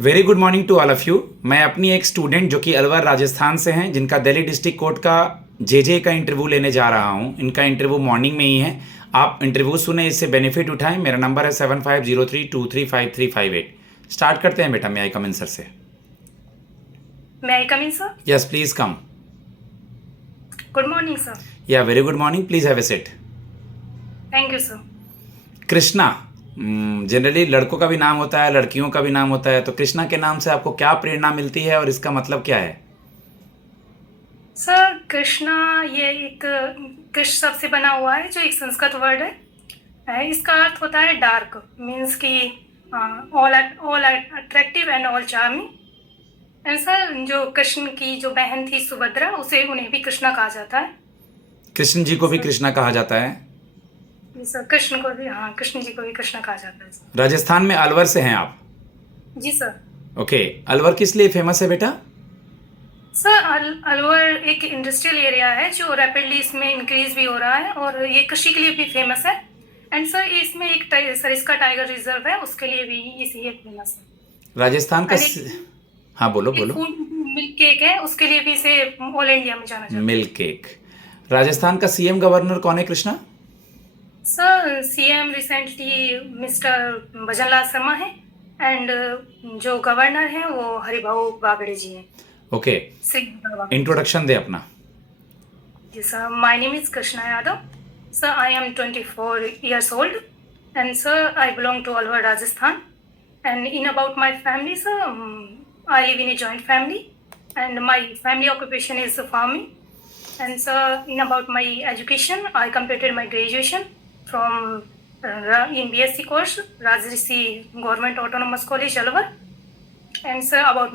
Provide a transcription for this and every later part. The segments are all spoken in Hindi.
Very good morning to all of you. मैं अपनी एक स्टूडेंट जो कि अलवर राजस्थान से हैं, जिनका दिल्ली डिस्ट्रिक्ट कोर्ट का जेजे का इंटरव्यू लेने जा रहा हूं। इनका इंटरव्यू मॉर्निंग में ही है। आप इंटरव्यू सुने, इससे बेनिफिट उठाएं। मेरा नंबर है 7503235358। स्टार्ट करते हैं बेटा। मे आई कम इन सर से? May I come in, sir? Yes please come. Good morning, sir. या very good morning, please have a seat. Thank you, sir. Krishna generally लड़कों का भी नाम होता है, लड़कियों का भी नाम होता है, तो कृष्णा के नाम से आपको क्या प्रेरणा मिलती है और इसका मतलब क्या है? सर, कृष्णा ये एक कृष्ण शब्द से बना हुआ है, जो एक संस्कृत वर्ड है। इसका अर्थ होता है डार्क, मीन्स कि all attractive and all charming. And sir, जो कृष्ण की जो बहन थी सुभद्रा, उसे उन्हें भी कृष्णा कहा जाता है। कृष्ण जी को भी कृष्णा कहा जाता है? सर, कृष्ण को भी, हाँ, कृष्ण जी को भी कृष्णा कहा जाता है सर। राजस्थान में अलवर से हैं आप? जी सर। ओके, अलवर किस लिए फेमस है बेटा? सर, अलवर एक इंडस्ट्रियल एरिया है जो रैपिडली इसमें इंक्रीज भी हो रहा है, और ये कृषि के लिए भी फेमस है। एंड सर, इसमें एक सरिस्का टाइगर रिजर्व है, उसके लिए भी इसलिए फेमस है। राजस्थान का हाँ बोलो बोलो। फूड मिल्क केक है, उसके लिए भी इसे ऑल इंडिया में जाना जाता है। Milk cake. राजस्थान का सीएम गवर्नर कौन है Krishna? Sir, CM recently mister Bhajanlal Sharma है, एंड जो गवर्नर है वो हरिभाऊ बागड़े जी हैं। ओके, इंट्रोडक्शन दे अपना। जी sir, my name is Krishna Yadav. Sir, I am 24 years old, and sir, I belong to Alwar, Rajasthan. And in about my family, sir, I live in a joint family, and my family occupation is farming. And sir, in about my education, I completed my graduation from in BSc course, Rajrishi Government Autonomous College, Alwar. And sir, about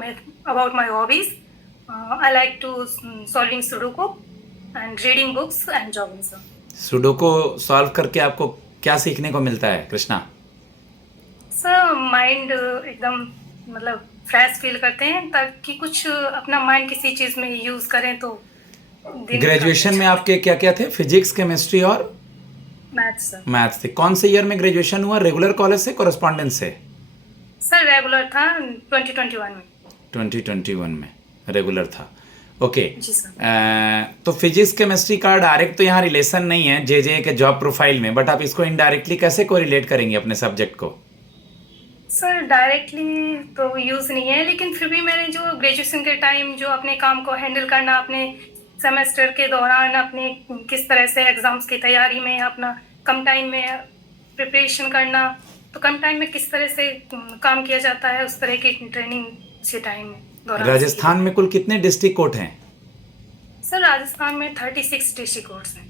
my hobbies, I like to solving Sudoku and reading books and jogging, sir. Sudoku solve करके आपको क्या सीखने को मिलता है कृष्णा? सर, माइंड एकदम मतलब फ्रेश फील करते हैं, ताकि कुछ अपना माइंड किसी चीज में यूज करें तो। ग्रेजुएशन में आपके क्या क्या थे? फिजिक्स, केमिस्ट्री और मैथ्स सर। मैथ्स थे। कौन से ईयर में ग्रेजुएशन हुआ? रेगुलर कॉलेज से, कॉरेस्पॉन्डेंस से? सर, रेगुलर था 2021 में। 2021 में रेगुलर था। ओके। जी सर। तो फिजिक्स केमिस्ट्री का डायरेक्ट तो यहाँ रिलेशन नहीं है जे के जॉब प्रोफाइल में, बट आप इसको इनडायरेक्टली कैसे कोरिलेट करेंगे अपने सब्जेक्ट को? सर, डायरेक्टली तो यूज नहीं है, लेकिन फिर भी मैंने जो ग्रेजुएशन के टाइम जो अपने काम को हैंडल करना, अपने सेमेस्टर के दौरान अपने किस तरह से एग्जाम्स की तैयारी में अपना कम टाइम में प्रिपरेशन करना, तो कम टाइम में किस तरह से काम किया जाता है, उस तरह की ट्रेनिंग उसी टाइम में दौरान। राजस्थान में कुल कितने डिस्ट्रिक्ट कोर्ट हैं? सर, राजस्थान में 36 डिस्ट्रिक्ट कोर्ट्स हैं।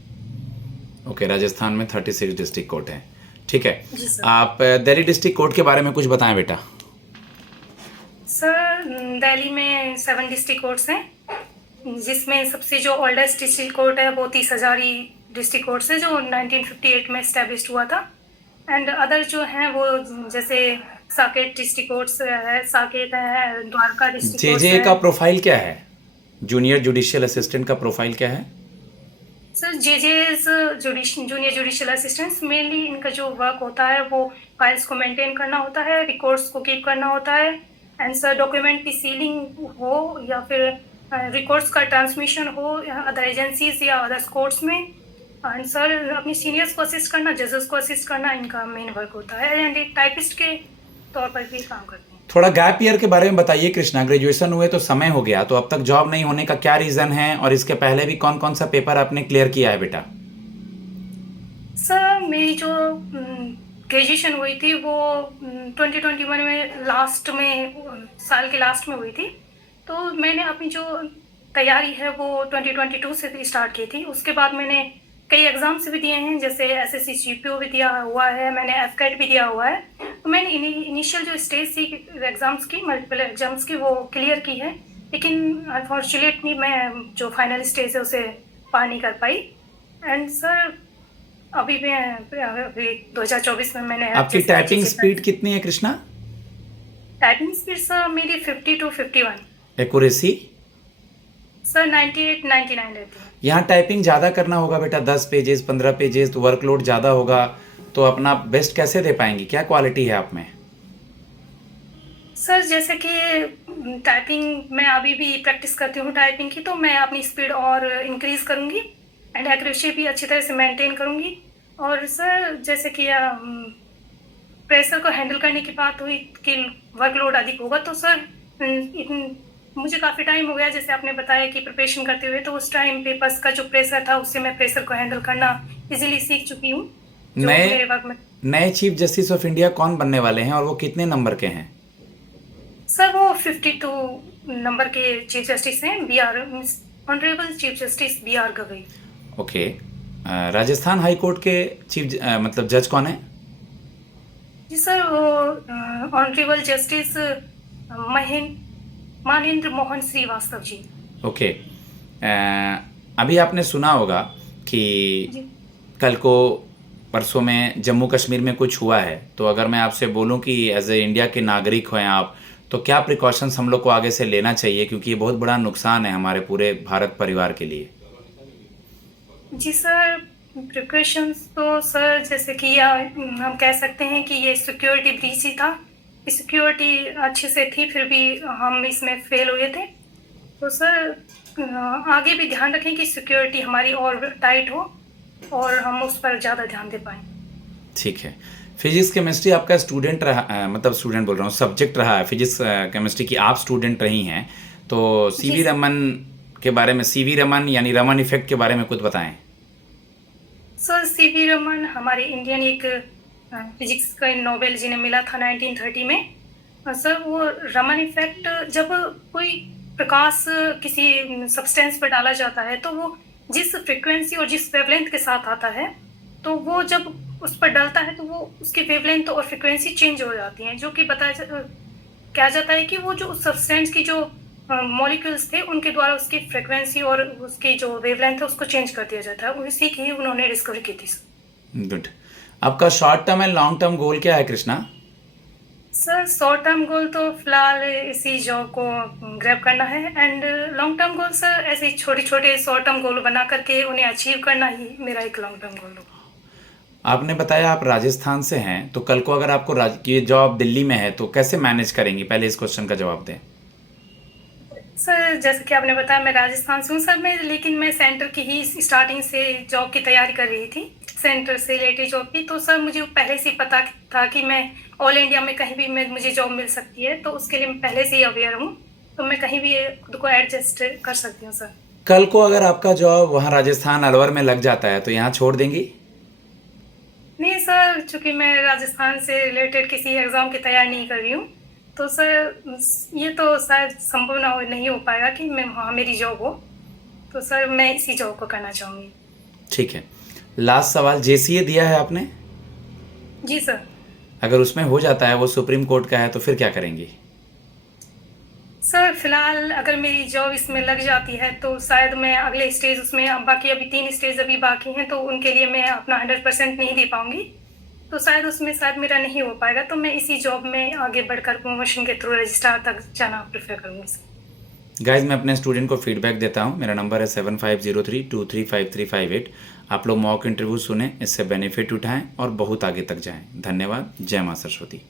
ओके, राजस्थान में 36 डिस्ट्रिक्ट कोर्ट हैं। ठीक है। जी सर। आप दिल्ली डिस्ट्रिक्ट कोर्ट के बारे में कुछ बताएं बेटा। सर, दिल्ली में 7 डिस्ट्रिक्ट कोर्ट्स हैं, जिसमें सबसे जो ओल्डेस्ट डिस्ट्रिक्ट कोर्ट है वो 30 हजारी डिस्ट्रिक्ट कोर्ट्स है, जो 1958 में एस्टेब्लिश हुआ था। एंड अदर जो हैं वो जैसे साकेत डिस्ट्रिक्ट कोर्ट्स है, साकेत है, द्वारका डिस्ट्रिक्ट कोर्ट्स जेजे है। का प्रोफाइल क्या है? जूनियर जुडिशियल असिस्टेंट का प्रोफाइल क्या है? Sir, junior judicial assistants mainly इनका जो वर्क होता है वो फाइल्स को मेंटेन करना होता है, रिकॉर्ड्स को कीप करना होता है, एंड सर डॉक्यूमेंट की सीलिंग हो या फिर रिकॉर्ड्स का ट्रांसमिशन हो अदर एजेंसीज या अदर कोर्ट्स में, एंड सर अपने सीनियर्स को असिस्ट करना, जजेस को असिस्ट करना, इनका मेन वर्क होता है। एंड एक टाइपिस्ट के तौर पर भी काम करते हैं। थोड़ा गैप ईयर के बारे में बताइए कृष्णा। ग्रेजुएशन हुए तो समय हो गया, तो अब तक जॉब नहीं होने का क्या रीजन है, और इसके पहले भी कौन कौन सा पेपर आपने क्लियर किया है बेटा? सर, मेरी जो ग्रेजुएशन हुई थी वो 2021 में लास्ट में, साल के लास्ट में हुई थी। तो मैंने अपनी जो तैयारी है वो 2022 से भी स्टार्ट की थी। उसके बाद मैंने कई एग्ज़ाम्स भी दिए हैं, जैसे एसएससी जीपीओ भी दिया हुआ है, मैंने एफकेट भी दिया हुआ है। तो मैंने इनिशियल जो स्टेज थी एग्ज़ाम्स की, मल्टीपल एग्जाम्स की, वो क्लियर की है, लेकिन अनफॉर्चुनेटली मैं जो फाइनल स्टेज है उसे पार नहीं कर पाई। एंड सर, अभी 2024 में मैंने आपकी टाइपिंग स्पीड कितनी है कृष्णा? टाइपिंग स्पीड सर मेरी 50 to 51। एक्यूरेसी? सर 98-99 रहती है। यहाँ टाइपिंग ज़्यादा करना होगा बेटा, 10 पेजेस 15 पेजेस, तो वर्कलोड ज़्यादा होगा, तो अपना बेस्ट कैसे दे पाएंगी? क्या क्वालिटी है आप में? सर जैसे कि टाइपिंग मैं अभी भी प्रैक्टिस करती हूँ टाइपिंग की, तो मैं अपनी स्पीड और इंक्रीज करूँगी एंड एक्यूरेसी भी अच्छी तरह से मेंटेन करूँगी। और सर जैसे कि प्रेशर को हैंडल करने की बात हुई कि वर्कलोड अधिक होगा, तो सर मुझे काफ़ी टाइम हो गया जैसे आपने बताया कि प्रिपरेशन करते हुए, तो उस टाइम पेपर्स का जो प्रेशर था उससे मैं प्रेशर को हैंडल करना इजीली सीख चुकी हूँ जो नए मेरे वर्क में। नए चीफ जस्टिस ऑफ इंडिया कौन बनने वाले हैं और वो कितने नंबर के हैं? सर वो 52 नंबर के चीफ जस्टिस हैं, B R honourable chief justice B R Gavai. Okay. Rajasthan high court के मतलब जज कौन है? जी सर वो honourable justice Manendra Mohan Shrivastava ji. Okay. अभी आपने सुना होगा कि जी कल को परसों में जम्मू कश्मीर में कुछ हुआ है, तो अगर मैं आपसे बोलूं कि एज ए इंडिया के नागरिक हैं आप, तो क्या प्रिकॉशंस हम लोग को आगे से लेना चाहिए, क्योंकि ये बहुत बड़ा नुकसान है हमारे पूरे भारत परिवार के लिए। जी सर, प्रिकॉशंस तो सर जैसे कि हम कह सकते हैं कि ये सिक्योरिटी ब्रीच ही था। सिक्योरिटी अच्छे से थी फिर भी हम इसमें फेल हुए थे। तो सर आगे भी ध्यान रखें कि सिक्योरिटी हमारी और टाइट हो और हम उस पर ज़्यादा ध्यान दे पाएँ। ठीक है। फिजिक्स केमिस्ट्री आपका स्टूडेंट रहा, मतलब स्टूडेंट बोल रहा हूँ, सब्जेक्ट रहा है फिजिक्स केमिस्ट्री की, आप स्टूडेंट रही हैं, तो सीवी जी रमन के बारे में, सीवी रमन यानी रमन इफेक्ट के बारे में कुछ बताएं। सर सीवी रमन हमारे इंडियन एक फिजिक्स का नोबेल जिन्हें मिला था 1930 में। सर वो रमन इफेक्ट, जब कोई प्रकाश किसी सब्सटेंस पर डाला जाता है तो वो जिस फ्रिक्वेंसी और जिस वेवलेंथ के साथ आता है, तो वो जब उस पर डलता है तो वो उसकी वेवलेंथ और फ्रिक्वेंसी चेंज हो जाती हैं, जो कि क्या जाता है कि वो जो उस सब्सटेंस की जो मॉलिक्यूल्स थे उनके द्वारा उसकी फ्रिक्वेंसी और उसकी जो वेवलेंथ है उसको चेंज कर दिया जाता है। उसी की उन्होंने डिस्कवरी की थी। गुड। आपका short term and long term goal क्या है Krishna? Sir short term goal तो फिलहाल इसी जॉब को ग्रैब करना है and long term goal sir ऐसे छोटे छोटे शॉर्ट टर्म गोल बना करके उन्हें अचीव करना ही मेरा एक लॉन्ग टर्म गोल होगा। आपने बताया आप राजस्थान से हैं, तो कल को अगर आपको ये जॉब दिल्ली में है तो कैसे मैनेज करेंगी? पहले इस क्वेश्चन का जवाब दें। सर जैसे कि आपने बताया मैं राजस्थान से हूँ सर, लेकिन मैं सेंटर की ही स्टार्टिंग से जॉब की तैयारी कर रही थी, सेंटर से रिलेटेड जॉब की। तो सर मुझे पहले से ही पता था कि मैं ऑल इंडिया में कहीं भी मुझे जॉब मिल सकती है, तो उसके लिए मैं पहले से ही अवेयर हूँ, तो मैं कहीं भी खुद को एडजस्ट कर सकती हूँ सर। कल को अगर आपका जॉब वहाँ राजस्थान अलवर में लग जाता है तो यहाँ छोड़ देंगी? नहीं सर, चूँकि मैं राजस्थान से रिलेटेड किसी एग्ज़ाम की तैयारी नहीं कर रही हूँ, तो सर ये तो शायद संभव नहीं हो पाएगा कि मैं वहाँ मेरी जॉब हो, तो सर मैं इसी जॉब को करना चाहूँगी। ठीक है। लास्ट सवाल, जेसीए दिया है आपने? जी सर। अगर उसमें हो जाता है, वो सुप्रीम कोर्ट का है, तो फिर क्या करेंगी? सर फिलहाल अगर मेरी जॉब इसमें लग जाती है तो शायद मैं अगले स्टेज उसमें, बाकी अभी 3 स्टेज अभी बाकी हैं, तो उनके लिए मैं अपना 100% नहीं दे पाऊँगी, तो शायद उसमें शायद मेरा नहीं हो पाएगा, तो मैं इसी जॉब में आगे बढ़कर प्रमोशन के थ्रू रजिस्ट्रार तक जाना प्रेफर करूँगी सर। गाइज मैं अपने स्टूडेंट को फीडबैक देता हूँ। मेरा नंबर है 7503235358। आप लोग मॉक इंटरव्यू सुने, इससे बेनिफिट उठाएं और बहुत आगे तक जाएं। धन्यवाद। जय मां सरस्वती।